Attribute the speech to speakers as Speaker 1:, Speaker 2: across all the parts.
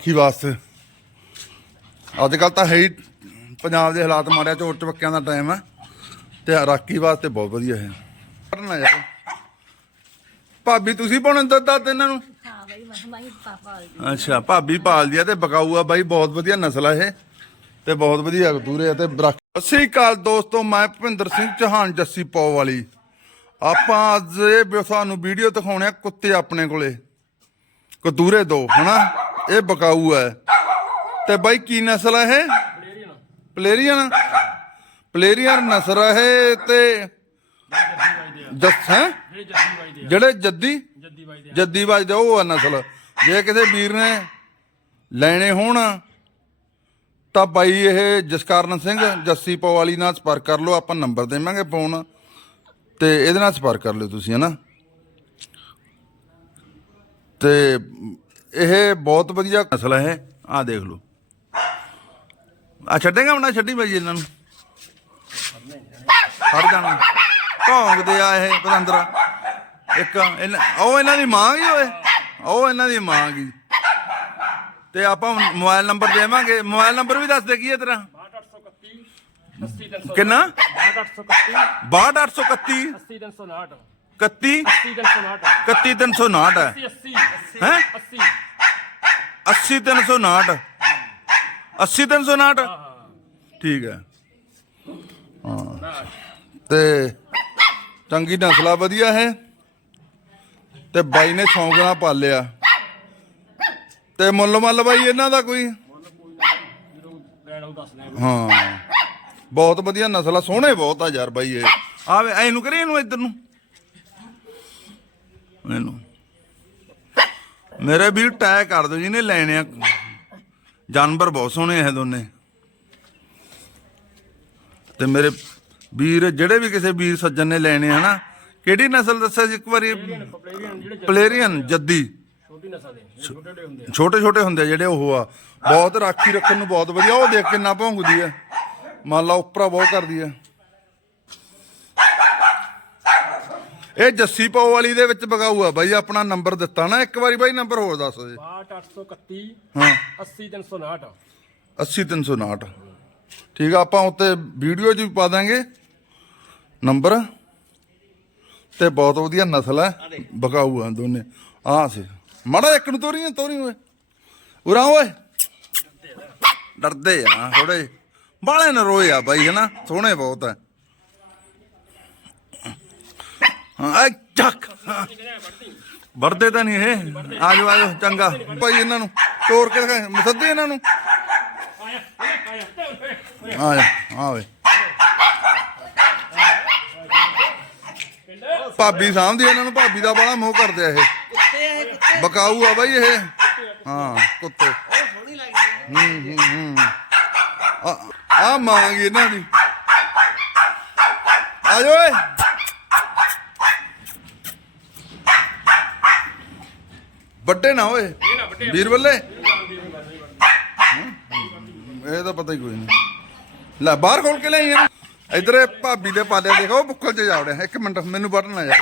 Speaker 1: ਕੀ ਵਾਸਤੇ। ਅੱਜ ਕੱਲ ਤਾਂ ਹੈ ਹੀ ਪੰਜਾਬ ਦੇ ਹਾਲਾਤ ਮਾੜਿਆ ਝੋਟ ਚਵੱਕਿਆਂ ਦਾ ਟਾਈਮ ਹੈ ਤੇ ਰਾਖੀ ਵਾਸਤੇ ਬਹੁਤ ਵਧੀਆ ਹੈ। ਪੜਨਾ ਯਾਰ। ਭਾਬੀ ਤੁਸੀਂ ਪਾਉਣੇ ਦੁੱਧ ਦੱਧ ਇਹਨਾਂ ਨੂੰ?
Speaker 2: ਹਾਂ ਬਈ ਮੈਂ ਮੈਂ ਹੀ ਪਾਪਾ
Speaker 1: ਅੱਛਾ ਭਾਬੀ ਪਾਲਦੀ ਆ ਤੇ ਬਕਾਊ ਆ ਬਾਈ ਬਹੁਤ ਵਧੀਆ ਨਸਲ ਆ ਇਹ। ਤੇ ਬਹੁਤ ਵਧੀਆ ਕਤੂਰੇ ਆ ਤੇ ਸ੍ਰੀ ਅਕਾਲ ਦੋਸਤੋ ਮੈਂ ਭੁਪਿੰਦਰ ਸਿੰਘ ਚੌਹਾਨ ਜੱਸੀ ਪੌ ਵਾਲੀ। ਆਪਾਂ ਅੱਜ ਇਹ ਤੁਹਾਨੂੰ ਵੀਡੀਓ ਦਿਖਾਉਣੇ ਆ ਕੁੱਤੇ ਆਪਣੇ ਕੋਲੇ। ਕਤੂਰੇ ਦੋ ਹਨਾ? ਇਹ ਬਕਾਊ ਹੈ। ਤੇ ਬਾਈ ਕੀ ਨਸਲ ਆ ਇਹ? ਪਲੇਰੀਅਨ। ਪਲੇਰੀਅਨ ਨਸਲ ਆ ਇਹ ਤੇ ਜੱਸ ਹੈਂ?
Speaker 3: ਜਿਹੜੇ ਜੱਦੀ?
Speaker 1: ਜੱਦੀ
Speaker 3: ਜੱਦੀ ਵੱਜਦੇ
Speaker 1: ਉਹ ਆ ਨਸਲ। ਜੇ ਕਿਸੇ ਵੀਰ ਨੇ ਲੈਣੇ ਹੋਣ, ਤਾਂ ਬਾਈ ਇਹ ਜਸਕਰਨ ਸਿੰਘ, ਜੱਸੀ ਪਵਾਲੀ ਨਾਲ ਸੰਪਰਕ ਕਰ ਲਓ। ਆਪਾਂ ਨੰਬਰ ਦੇਵਾਂਗੇ ਫੋਨ ਤੇ ਇਹਦੇ ਨਾਲ ਸੰਪਰਕ ਕਰ ਲਿਓ ਤੁਸੀਂ ਹਨਾ ਤੇ ਇਹ ਬਹੁਤ ਵਧੀਆ ਨਸਲ ਹੈ। ਆ ਦੇਖ ਲਓ। ਆ ਛੱਡੇਗਾ ਹੁਣ ਛੱਡੀ ਬਾਈ ਇਹਨਾਂ ਨੂੰ। ਖੜ ਜਾਣਾ। ਭੌਂਕਦੇ ਆ ਇਹ ਪਤੰਦਰ। ਇੱਕ ਉਹ ਇਹਨਾਂ ਦੀ ਮਾਂ ਗਈ ਓਏ। ਉਹ ਇਹਨਾਂ ਦੀ ਮਾਂ ਗਈ ਤੇ ਆਪਾਂ ਮੋਬਾਈਲ ਨੰਬਰ ਦੇਵਾਂਗੇ। ਮੋਬਾਈਲ ਨੰਬਰ ਵੀ ਦੱਸ ਦੇ ਕੀ ਹੈ ਤੇਰਾ?
Speaker 3: 6831 80359
Speaker 1: ਕਿੰਨਾ?
Speaker 3: 6831
Speaker 1: 62331
Speaker 3: 80359
Speaker 1: 31359
Speaker 3: 31359
Speaker 1: ਹੈ।
Speaker 3: 80
Speaker 1: 80359 80359 ਠੀਕ ਹੈ। ਹਾਂ। ਤੇ ਚੰਗੀ ਨਸਲਾ ਵਧੀਆ ਹੈ। ਤੇ ਬਾਈ ਨੇ ਸ਼ੌਂਕ ਨਾਲ ਪਾਲਿਆ। ਤੇ ਮੁੱਲ ਮੱਲ ਬਾਈ ਇਹਨਾਂ ਦਾ ਕੋਈ? ਹਾਂ। ਬਹੁਤ ਵਧੀਆ ਨਸਲ ਆ ਸੋਹਣੇ ਬਹੁਤ ਆ ਯਾਰ ਬਾਈ ਇਹ। ਆਵੇ ਇਹਨੂੰ ਕਰੀ ਇਹਨੂੰ ਇੱਧਰ ਨੂੰ। ਇਹਨੂੰ। ਮੇਰੇ ਵੀਰ ਟੈ ਕਰ ਦਿਓ, ਜਿਹਨੇ ਲੈਣੇ ਆ। ਜਾਨਵਰ ਬਹੁਤ ਸੋਹਣੇ ਇਹ ਦੋਨੇ। ਤੇ ਮੇਰੇ ਵੀਰ, ਜਿਹੜੇ ਵੀ ਕਿਸੇ ਵੀਰ ਸੱਜਣ ਨੇ ਲੈਣੇ ਆ ਨਾ, ਕਿਹੜੀ ਨਸਲ ਦੱਸਿਆ ਸੀ ਇੱਕ ਵਾਰੀ?
Speaker 3: ਪਲੇਰੀਅਨ,
Speaker 1: ਜੱਦੀ।
Speaker 3: ਛੋਟੀ ਨਸਲ ਦੇ ਛੋਟੇ ਛੋਟੇ ਹੁੰਦੇ ਆ
Speaker 1: ਜਿਹੜੇ ਉਹ ਆ। ਬਹੁਤ ਰਾਖੀ ਰੱਖਣ ਨੂੰ ਬਹੁਤ ਵਧੀਆ, ਉਹ ਦੇਖ ਕਿੰਨਾ ਭੌਂਕਦੀ ਆ। ਮੰਨ ਲਾ, ਉੱਪਰਾ ਬਹੁਤ ਕਰਦੀ ਆ। ਇਹ ਜੱਸੀ ਪਾਉ ਵਾਲੀ ਦੇ ਵਿੱਚ ਬਗਾਊ ਆ ਬਾਈ ਆਪਣਾ ਨੰਬਰ ਦਿੱਤਾ ਨਾ ਇੱਕ ਵਾਰੀ ਬਾਈ ਨੰਬਰ ਹੋਰ ਦੱਸ ਦੇ।
Speaker 3: 6831
Speaker 1: ਹਾਂ।
Speaker 3: 80359
Speaker 1: 80359 ਠੀਕ ਆ ਆਪਾਂ ਉੱਤੇ ਵੀਡੀਓ 'ਚ ਵੀ ਪਾ ਦਾਂਗੇ। ਨੰਬਰ। ਤੇ ਬਹੁਤ ਵਧੀਆ ਨਸਲ ਹੈ ਬਕਾਊ ਆ ਦੋਨੇ। ਆ ਸੇ। ਮਾੜਾ ਇੱਕ ਨੂੰ ਤੋਰੀਆਂ ਤੋਰੀ ਓਏ। ਉਰਾ ਓਏ। ਡਰਦੇ ਆ ਥੋੜੇ ਬਾਲੇ ਨਾ ਰੋਏ ਆ ਬਾਈ ਹਨਾ? ਸੋਹਣੇ ਬਹੁਤ ਆ। ਹਾਂ ਚੱਕ। ਵਰਦੇ ਤਾਂ ਨਹੀਂ ਇਹ। ਆ ਜਾਓ ਆ ਜਾਓ, ਚੰਗਾ। ਭਾਈ, ਇਹਨਾਂ ਨੂੰ ਤੋਰ ਕੇ ਦਿਖਾ ਮਸੱਦੇ ਇਹਨਾਂ ਨੂੰ। ਆ ਜਾ, ਆ ਵੇ। ਭਾਬੀ ਸਾਹਮਣੇ ਇਹਨਾਂ ਨੂੰ, ਭਾਬੀ ਦਾ ਬੜਾ ਮੋਹ ਕਰਦੇ ਆ ਇਹ। ਬਕਾਊ ਆ ਬਾਈ ਇਹ। ਹਾਂ, ਕੁੱਤੇ। ਹੂੰ ਹੂੰ ਹੂੰ। ਆ ਆ ਇਹਨਾਂ ਦੀ। ਆ ਜਾਓ ਓਏ। ਵੱਡੇ ਨਾ ਓਏ। ਵੀਰ ਬੱਲੇ ਇਹ ਤਾਂ ਪਤਾ ਹੀ ਕੋਈ ਨਹੀਂ। ਲੈ ਬਾਹਰ ਖੋਲ ਕੇ ਲਈ ਇਧਰ ਇਹ ਭਾਬੀ ਦੇ ਪਾਲੇ ਦੇਖੋ ਬੁੱਕਲ ਚ ਜਾਵੜਿਆ ਇੱਕ ਮਿੰਟ ਮੈਨੂੰ ਬਟਨ ਨਾ ਜਾ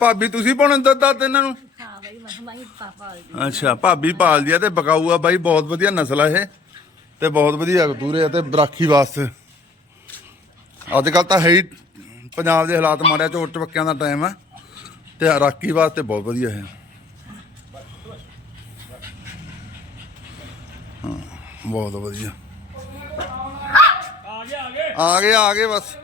Speaker 1: ਭਾਬੀ ਤੁਸੀਂ ਪਾਉਣੇ ਦੱਧ ਇਹਨਾਂ ਨੂੰ?
Speaker 2: ਹਾਂ ਬਈ ਮੈਂ ਮੈਂ ਹੀ ਪਾਪਾ
Speaker 1: ਅੱਛਾ ਭਾਬੀ ਪਾਲਦੀ ਆ ਤੇ ਬਕਾਊ ਆ। ਬਾਈ ਬਹੁਤ ਵਧੀਆ ਨਸਲ ਆ ਇਹ। ਤੇ ਬਹੁਤ ਵਧੀਆ ਕਤੂਰੇ ਆ ਤੇ ਬਰਾਖੀ ਵਾਸਤੇ। ਅੱਜ ਕੱਲ ਤਾਂ ਹੈ ਹੀ ਪੰਜਾਬ ਦੇ ਹਾਲਾਤ ਮਾੜਿਆ ਝੋਟ ਚਵੱਕਿਆਂ ਦਾ ਟਾਈਮ ਹੈ ਤੇ ਰਾਖੀ ਵਾਸਤੇ ਬਹੁਤ ਵਧੀਆ ਹੈ। ਬਹੁਤ ਵਧੀਆ।
Speaker 3: ਆ ਗਏ
Speaker 1: ਆ ਗਏ। ਆ ਗਏ ਬਸ।